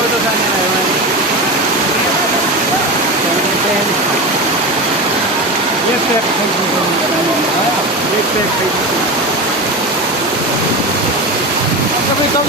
utos niya naman. Yes, sir. Yes, sir. Ang sabi ito,